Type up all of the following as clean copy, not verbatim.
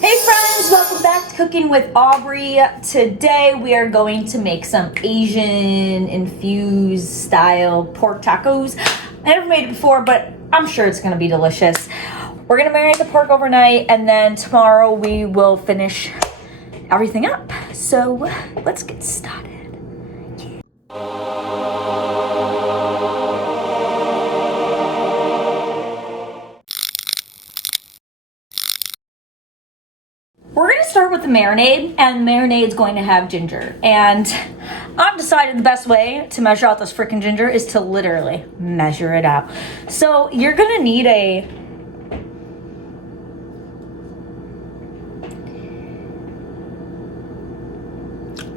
Hey friends, welcome back to Cooking with Aubrey. Today we are going to make some Asian infused style pork tacos. I never made it before, but I'm sure it's gonna be delicious. We're gonna marinate the pork overnight and then tomorrow we will finish everything up. So let's get started. We're gonna start with the marinade, and the marinade's going to have ginger. And I've decided the best way to measure out this freaking ginger is to literally measure it out. So you're gonna need a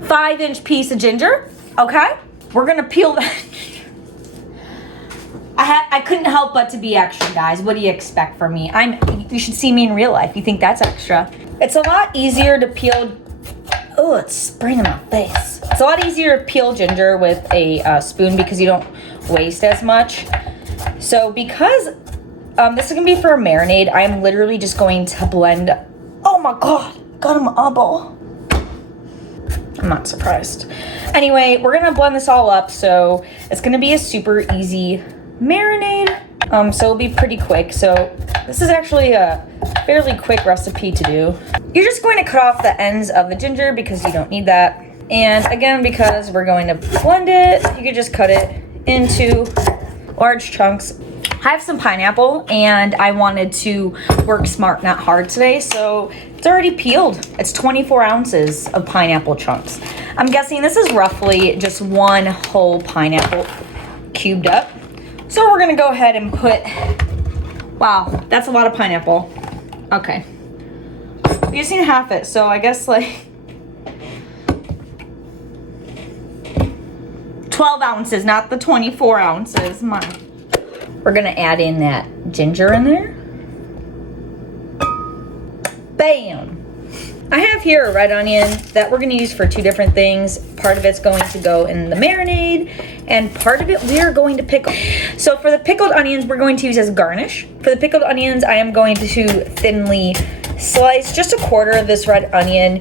five-inch piece of ginger, okay? We're gonna peel that. I couldn't help but to be extra, guys. What do you expect from me? You should see me in real life. You think that's extra? It's a lot easier to peel. Oh, it's spraying in my face. It's a lot easier to peel ginger with a spoon because you don't waste as much. So because this is gonna be for a marinade, I'm literally just going to blend. Oh my God, got him eyeball. I'm not surprised. Anyway, we're gonna blend this all up, so it's gonna be a super easy marinade. So it'll be pretty quick. So this is actually a fairly quick recipe to do. You're just going to cut off the ends of the ginger because you don't need that. And again, because we're going to blend it, you could just cut it into large chunks. I have some pineapple and I wanted to work smart, not hard today. So it's already peeled. It's 24 ounces of pineapple chunks. I'm guessing this is roughly just one whole pineapple cubed up. So we're gonna go ahead and put, wow, that's a lot of pineapple. Okay. We just need half it, so I guess like 12 ounces, not the 24 ounces. We're gonna add in that ginger in there. Bam! I have here a red onion that we're gonna use for two different things. Part of it's going to go in the marinade, and part of it we are going to pickle. So for the pickled onions, we're going to use as garnish. For the pickled onions, I am going to thinly slice just a quarter of this red onion.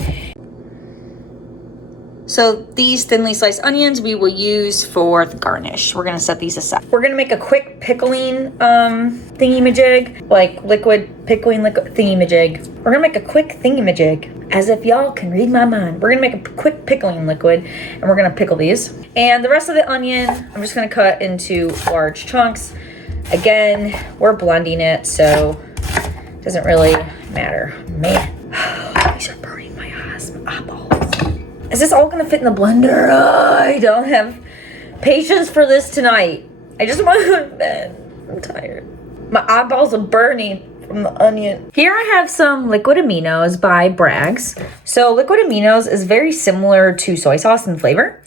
So these thinly sliced onions we will use for the garnish. We're gonna set these aside. We're gonna make a quick pickling thingy-majig, like liquid pickling liquid thingy-majig. We're gonna make a quick thingy-majig, as if y'all can read my mind. We're gonna make a quick pickling liquid, and we're gonna pickle these. And the rest of the onion, I'm just gonna cut into large chunks. Again, we're blending it, so it doesn't really matter. Man, these are burning my eyes, my eyeballs. Is this all gonna fit in the blender? Oh, I don't have patience for this tonight. I just want to go to bed. I'm tired. My eyeballs are burning from the onion. Here I have some liquid aminos by Bragg's. So liquid aminos is very similar to soy sauce in flavor,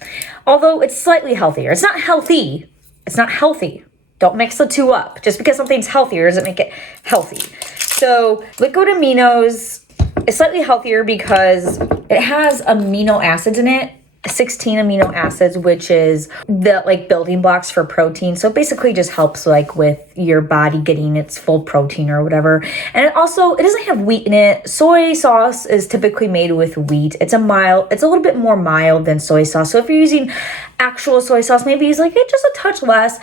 although it's slightly healthier. It's not healthy. It's not healthy. Don't mix the two up. Just because something's healthier doesn't make it healthy. So liquid aminos is slightly healthier because it has amino acids in it, 16 amino acids, which is the like building blocks for protein. So it basically just helps like with your body getting its full protein or whatever. And it doesn't have wheat in it. Soy sauce is typically made with wheat. It's a little bit more mild than soy sauce. So if you're using actual soy sauce, maybe use like just a touch less.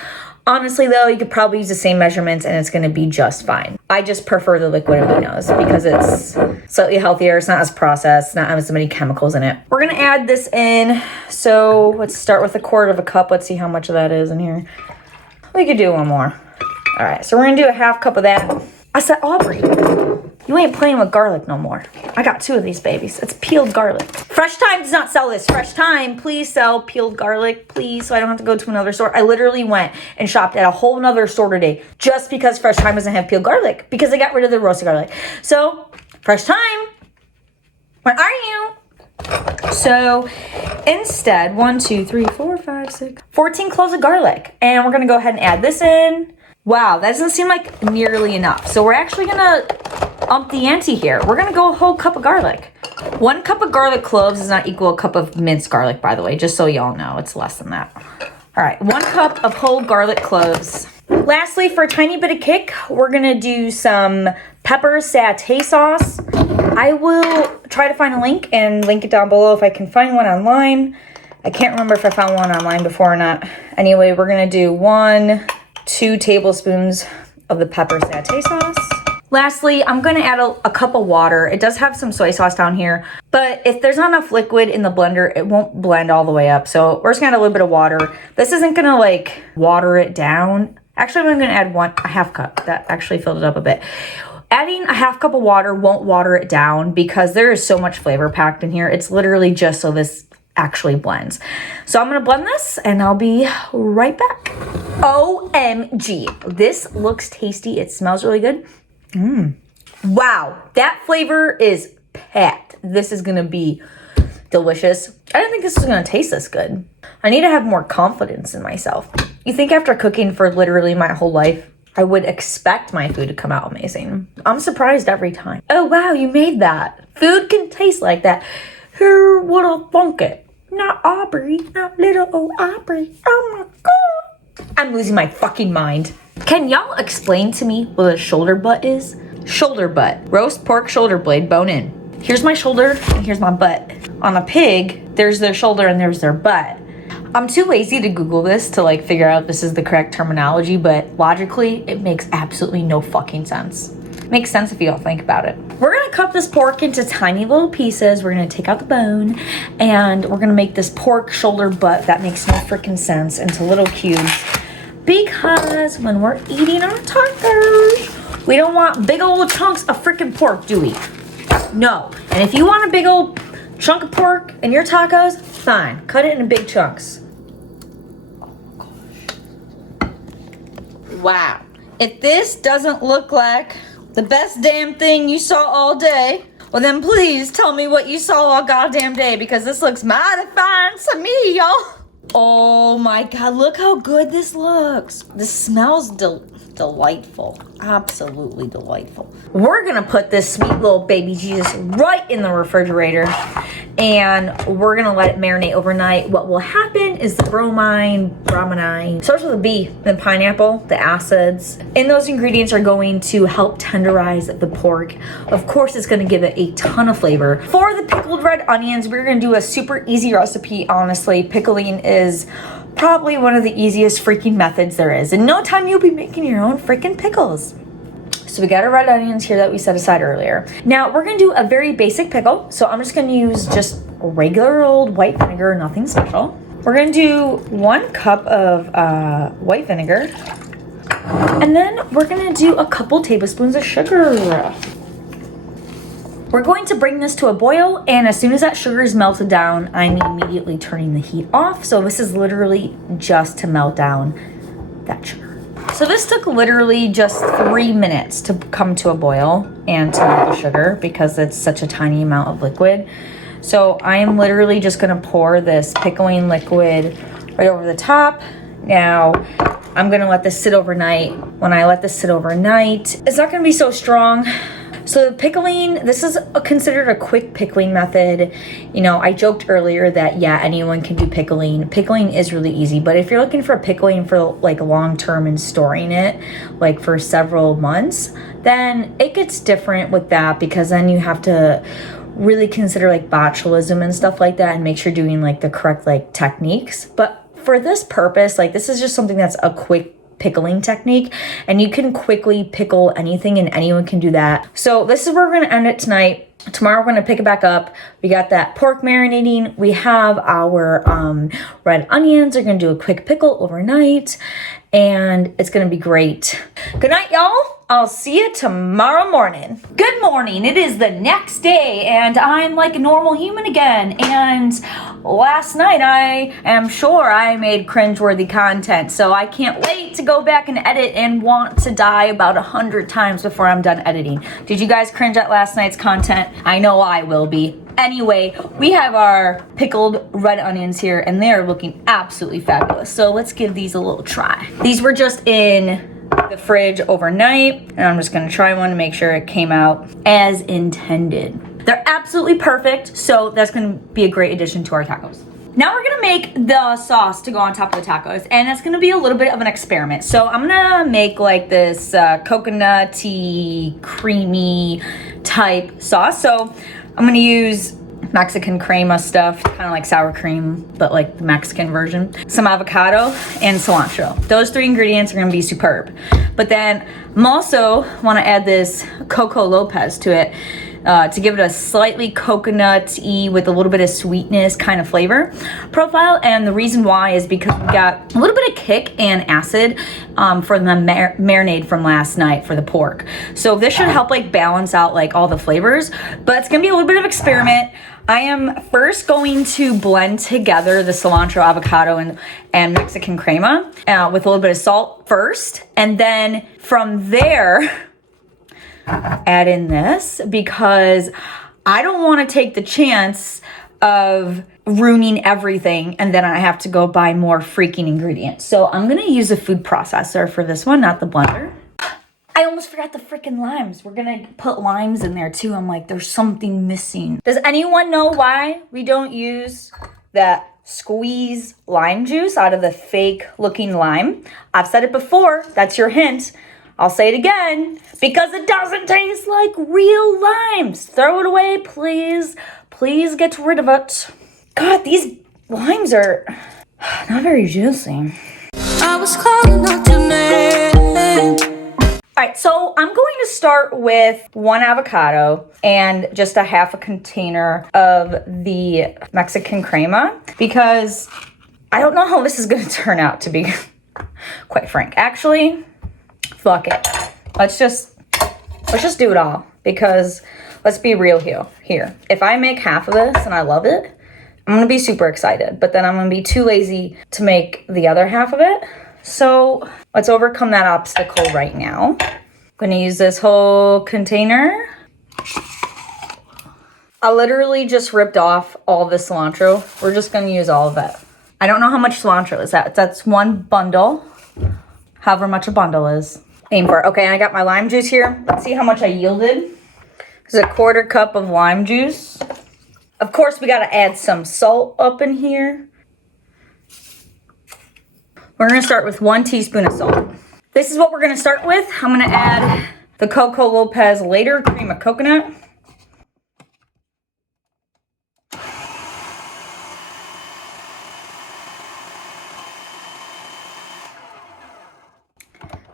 Honestly though, you could probably use the same measurements and it's gonna be just fine. I just prefer the liquid aminos because it's slightly healthier, it's not as processed, not as many chemicals in it. We're gonna add this in. So let's start with a quarter of a cup. Let's see how much of that is in here. We could do one more. All right, so we're gonna do a half cup of that. I said, Aubrey, you ain't playing with garlic no more. I got two of these babies. It's peeled garlic. Fresh Thyme does not sell this. Fresh Thyme, please sell peeled garlic, please, so I don't have to go to another store. I literally went and shopped at a whole nother store today just because Fresh Thyme doesn't have peeled garlic because they got rid of the roasted garlic. So, Fresh Thyme, where are you? So instead, 14 cloves of garlic. And we're gonna go ahead and add this in. Wow, that doesn't seem like nearly enough. So we're actually gonna up the ante here. We're gonna go a whole cup of garlic. 1 cup of garlic cloves does not equal a cup of minced garlic, by the way, just so y'all know, it's less than that. All right, 1 cup of whole garlic cloves. Lastly, for a tiny bit of kick, we're gonna do some Pepper Sa-Te Sauce. I will try to find a link and link it down below if I can find one online. I can't remember if I found one online before or not. Anyway, we're gonna do 2 tablespoons of the Pepper Sa-Te Sauce. Lastly, I'm gonna add a cup of water. It does have some soy sauce down here, but if there's not enough liquid in the blender, it won't blend all the way up. So we're just gonna add a little bit of water. This isn't gonna like water it down. Actually, I'm gonna add a half cup. That actually filled it up a bit. Adding a half cup of water won't water it down because there is so much flavor packed in here. It's literally just so this actually blends. So I'm gonna blend this and I'll be right back. OMG, this looks tasty. It smells really good. Wow, that flavor is packed. This is gonna be delicious. I didn't think this was gonna taste this good. I need to have more confidence in myself. You think after cooking for literally my whole life, I would expect my food to come out amazing. I'm surprised every time. Oh wow, you made that. Food can taste like that. Who would have thunk it? Not Aubrey, not little old Aubrey. Oh my God. I'm losing my fucking mind. Can y'all explain to me what a shoulder butt is? Shoulder butt, roast pork shoulder blade, bone in. Here's my shoulder and here's my butt. On a pig, there's their shoulder and there's their butt. I'm too lazy to Google this to like figure out this is the correct terminology, but logically, it makes absolutely no fucking sense. Makes sense if you don't think about it. We're gonna cut this pork into tiny little pieces. We're gonna take out the bone and we're gonna make this pork shoulder butt that makes no freaking sense into little cubes. Because when we're eating our tacos, we don't want big old chunks of freaking pork, do we? No. And if you want a big old chunk of pork in your tacos, fine. Cut it into big chunks. Wow. If this doesn't look like the best damn thing you saw all day, well then please tell me what you saw all goddamn day because this looks mighty fine to me, y'all. Oh my God, look how good this looks. This smells delightful. Absolutely delightful. We're gonna put this sweet little baby Jesus right in the refrigerator and we're gonna let it marinate overnight. What will happen is the bromine, starts with a B, then pineapple, the acids. And those ingredients are going to help tenderize the pork. Of course, it's gonna give it a ton of flavor. For the pickled red onions, we're gonna do a super easy recipe, honestly. Pickling is probably one of the easiest freaking methods there is. In no time, you'll be making your own freaking pickles. So we got our red onions here that we set aside earlier. Now we're gonna do a very basic pickle. So I'm just gonna use just regular old white vinegar, nothing special. We're gonna do 1 cup of white vinegar. And then we're gonna do a couple tablespoons of sugar. We're going to bring this to a boil, and as soon as that sugar is melted down, I'm immediately turning the heat off. So this is literally just to melt down that sugar. So this took literally just 3 minutes to come to a boil and to melt the sugar because it's such a tiny amount of liquid. So I am literally just gonna pour this pickling liquid right over the top. Now, I'm gonna let this sit overnight. When I let this sit overnight, it's not gonna be so strong. So the pickling, this is considered a quick pickling method. You know, I joked earlier that, yeah, anyone can do pickling. Pickling is really easy, but if you're looking for pickling for like long term and storing it like for several months, then it gets different with that because then you have to really consider like botulism and stuff like that and make sure you're doing like the correct like techniques. But for this purpose, like this is just something that's a quick pickling technique and you can quickly pickle anything and anyone can do that. So this is where we're going to end it tonight. Tomorrow we're going to pick it back up. We got that pork marinating. We have our red onions. We're going to do a quick pickle overnight and it's going to be great. Good night, y'all. I'll see you tomorrow morning. Good morning. It is the next day and I'm like a normal human again. And last night I am sure I made cringeworthy content. So I can't wait to go back and edit and want to die about 100 times before I'm done editing. Did you guys cringe at last night's content? I know I will be. Anyway, we have our pickled red onions here and they are looking absolutely fabulous. So let's give these a little try. These were just in the fridge overnight and I'm just gonna try one to make sure it came out as intended. They're absolutely perfect, so that's gonna be a great addition to our tacos. Now we're gonna make the sauce to go on top of the tacos, and it's gonna be a little bit of an experiment. So I'm gonna make like this coconutty, creamy type sauce. So I'm gonna use Mexican crema stuff, kind of like sour cream, but like the Mexican version. Some avocado and cilantro. Those 3 ingredients are gonna be superb. But then I'm also wanna add this Coco Lopez to it to give it a slightly coconut-y with a little bit of sweetness kind of flavor profile. And the reason why is because we got a little bit of kick and acid from the marinade from last night for the pork. So this should help like balance out like all the flavors, but it's gonna be a little bit of experiment. I am first going to blend together the cilantro, avocado, and Mexican crema with a little bit of salt first. And then from there, add in this because I don't want to take the chance of ruining everything and then I have to go buy more freaking ingredients. So I'm going to use a food processor for this one, not the blender. I almost forgot the freaking limes. We're gonna put limes in there too. I'm like, there's something missing. Does anyone know why we don't use that squeeze lime juice out of the fake looking lime? I've said it before, that's your hint. I'll say it again, because it doesn't taste like real limes. Throw it away, please. Please get rid of it. God, these limes are not very juicy. I was calling out your name. All right, so I'm going to start with 1 avocado and just a half a container of the Mexican crema because I don't know how this is gonna turn out, to be quite frank. Actually, fuck it. Let's just do it all because let's be real here. If I make half of this and I love it, I'm gonna be super excited, but then I'm gonna be too lazy to make the other half of it. So let's overcome that obstacle right now. I'm gonna use this whole container. I literally just ripped off all the cilantro. We're just gonna use all of it. I don't know how much cilantro is that. That's 1 bundle, however much a bundle is. Aim for it. Okay, I got my lime juice here. Let's see how much I yielded. It's a 1/4 cup of lime juice. Of course, we gotta add some salt up in here. We're gonna start with 1 teaspoon of salt. This is what we're gonna start with. I'm gonna add the Coco Lopez later, cream of coconut.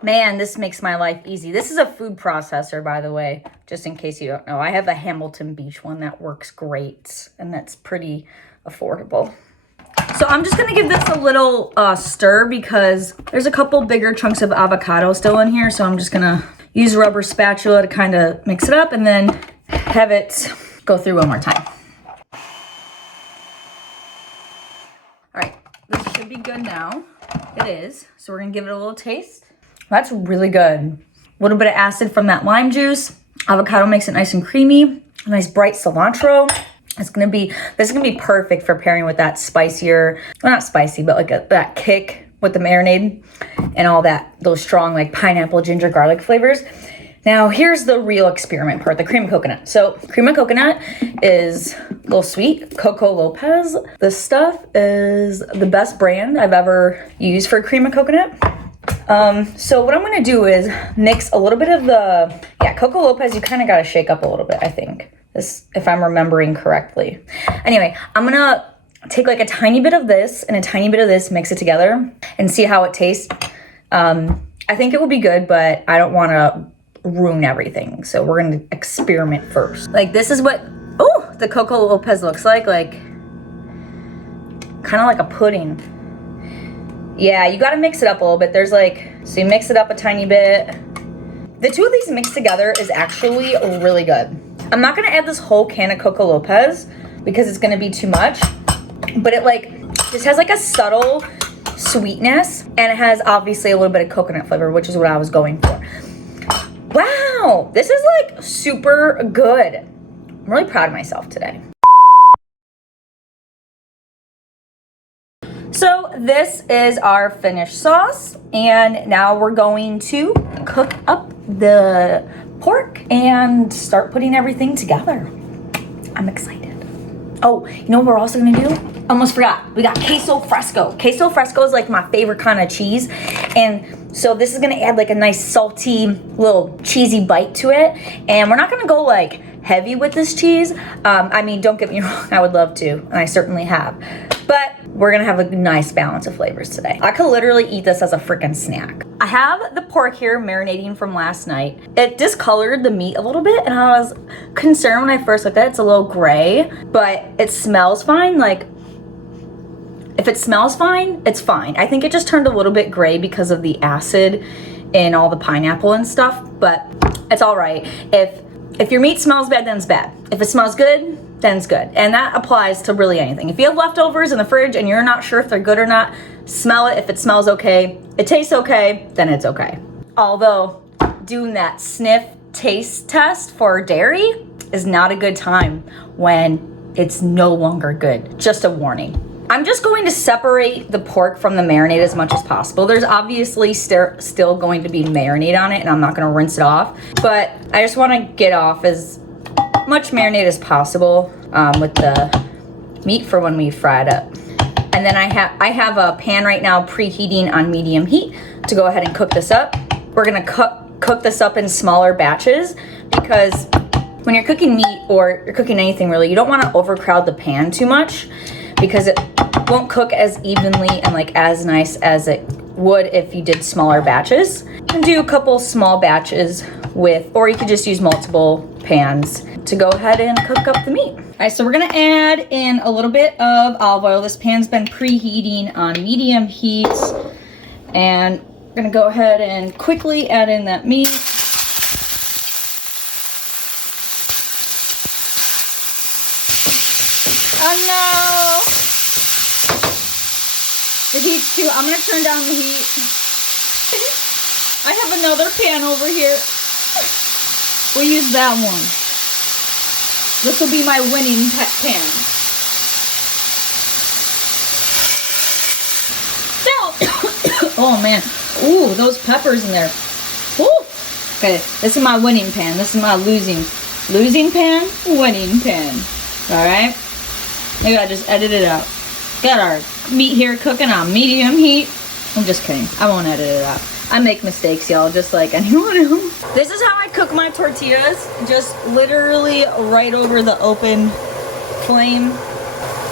Man, this makes my life easy. This is a food processor, by the way, just in case you don't know. I have a Hamilton Beach one that works great, and that's pretty affordable. So I'm just gonna give this a little stir because there's a couple bigger chunks of avocado still in here. So I'm just gonna use a rubber spatula to kind of mix it up and then have it go through one more time. All right, this should be good now. It is. So we're gonna give it a little taste. That's really good. A little bit of acid from that lime juice. Avocado makes it nice and creamy. A nice bright cilantro. This is gonna be perfect for pairing with that spicier, well, not spicy, but like that kick with the marinade and all that, those strong like pineapple, ginger, garlic flavors. Now here's the real experiment part, the cream of coconut. So cream of coconut is a little sweet. Coco Lopez. This stuff is the best brand I've ever used for cream of coconut. So what I'm gonna do is mix a little bit of Coco Lopez, you kind of gotta shake up a little bit, I think. This, if I'm remembering correctly. Anyway, I'm gonna take like a tiny bit of this and a tiny bit of this, mix it together and see how it tastes. I think it will be good, but I don't wanna ruin everything. So we're gonna experiment first. Like this is what, the Coco Lopez looks like kind of like a pudding. Yeah, you gotta mix it up a little bit. So you mix it up a tiny bit. The two of these mixed together is actually really good. I'm not gonna add this whole can of Coco Lopez because it's gonna be too much, but it just has like a subtle sweetness and it has obviously a little bit of coconut flavor, which is what I was going for. Wow, this is like super good. I'm really proud of myself today. So this is our finished sauce, and now we're going to cook up the pork and start putting everything together. I'm excited. Oh, you know what we're also gonna do? Almost forgot. We got queso fresco. Queso fresco is like my favorite kind of cheese. And so this is gonna add like a nice salty little cheesy bite to it. And we're not gonna go like heavy with this cheese. I mean, don't get me wrong, I would love to, and I certainly have. But we're gonna have a nice balance of flavors today. I could literally eat this as a freaking snack. I have the pork here marinating from last night. It discolored the meat a little bit, and I was concerned when I first looked at it. It's a little gray, but it smells fine. Like, if it smells fine, it's fine. I think it just turned a little bit gray because of the acid in all the pineapple and stuff, but it's all right. If your meat smells bad, then it's bad. If it smells good, then it's good. And that applies to really anything. If you have leftovers in the fridge and you're not sure if they're good or not, smell it. If it smells okay, it tastes okay, then it's okay. Although doing that sniff taste test for dairy is not a good time when it's no longer good. Just a warning. I'm just going to separate the pork from the marinade as much as possible. There's obviously still going to be marinade on it, and I'm not going to rinse it off, but I just want to get off as much marinade as possible with the meat for when we fry it up. And then I have a pan right now preheating on medium heat to go ahead and cook this up. We're gonna cook this up in smaller batches, because when you're cooking meat or you're cooking anything really, you don't want to overcrowd the pan too much, because it won't cook as evenly and like as nice as it would if you did smaller batches. You can do a couple small batches with, or you could just use multiple pans to go ahead and cook up the meat. All right, so we're gonna add in a little bit of olive oil. This pan's been preheating on medium heat, and we're gonna go ahead and quickly add in that meat. Oh no! The heat's too, I'm gonna turn down the heat. I have another pan over here. We'll use that one. This will be my winning pan. Oh man. Ooh, those peppers in there. Ooh. Okay, this is my winning pan. This is my losing pan, winning pan. Alright? Maybe I just edit it out. Got our meat here cooking on medium heat. I'm just kidding. I won't edit it out. I make mistakes, y'all, just like anyone else. This is how I cook my tortillas. Just literally right over the open flame.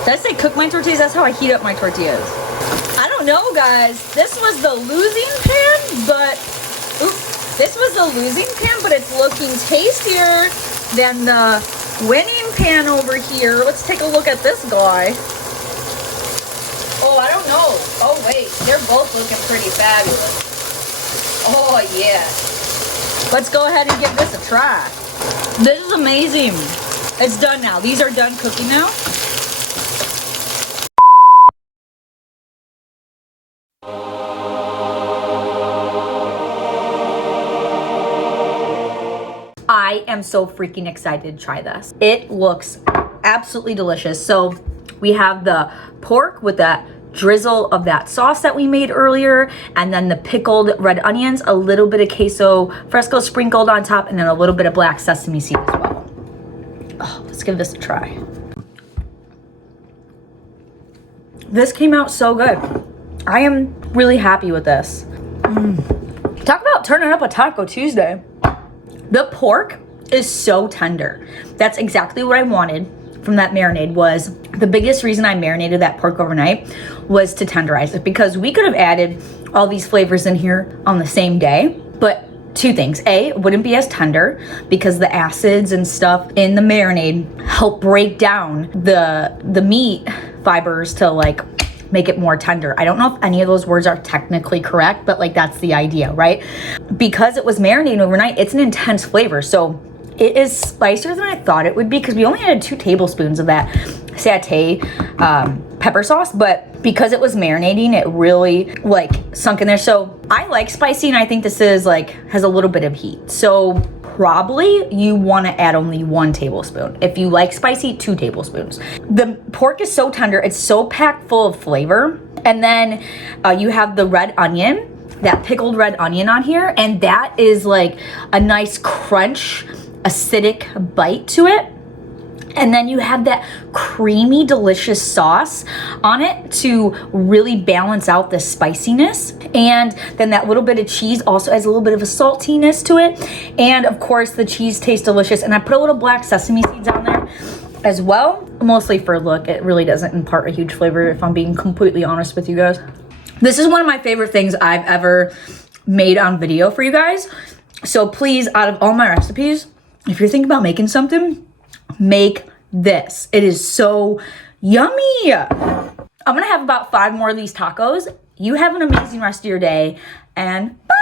Did I say cook my tortillas? That's how I heat up my tortillas. I don't know, guys. This was the losing pan, but... Oops. This was the losing pan, but it's looking tastier than the winning pan over here. Let's take a look at this guy. Oh, I don't know. Oh, wait. They're both looking pretty fabulous. Oh, yeah. Let's go ahead and give this a try. This is amazing. It's done now. These are done cooking now. I am so freaking excited to try this. It looks absolutely delicious. So we have the pork with that drizzle of that sauce that we made earlier, and then the pickled red onions, a little bit of queso fresco sprinkled on top, and then a little bit of black sesame seed as well. Oh, let's give this a try. This came out so good. I am really happy with this. Talk about turning up a Taco Tuesday. The pork is so tender. That's exactly what I wanted from that marinade. Was the biggest reason I marinated that pork overnight was to tenderize it, because we could have added all these flavors in here on the same day, but two things. A, it wouldn't be as tender because the acids and stuff in the marinade help break down the meat fibers to like make it more tender. I don't know if any of those words are technically correct, but like that's the idea, right? Because it was marinating overnight, it's an intense flavor. So it is spicier than I thought it would be, because we only added 2 tablespoons of that Sa-Te pepper sauce, but because it was marinating, it really like sunk in there. So I like spicy, and I think this is like has a little bit of heat. So probably you want to add only 1 tablespoon. If you like spicy, 2 tablespoons. The pork is so tender, it's so packed full of flavor. And then you have the red onion, that pickled red onion on here, and that is like a nice crunch, acidic bite to it. And then you have that creamy, delicious sauce on it to really balance out the spiciness. And then that little bit of cheese also adds a little bit of a saltiness to it. And of course, the cheese tastes delicious. And I put a little black sesame seeds on there as well, mostly for look. It really doesn't impart a huge flavor, if I'm being completely honest with you guys. This is one of my favorite things I've ever made on video for you guys. So please, out of all my recipes, if you're thinking about making something, make this. It is so yummy. I'm gonna have about 5 more of these tacos. You have an amazing rest of your day, and bye.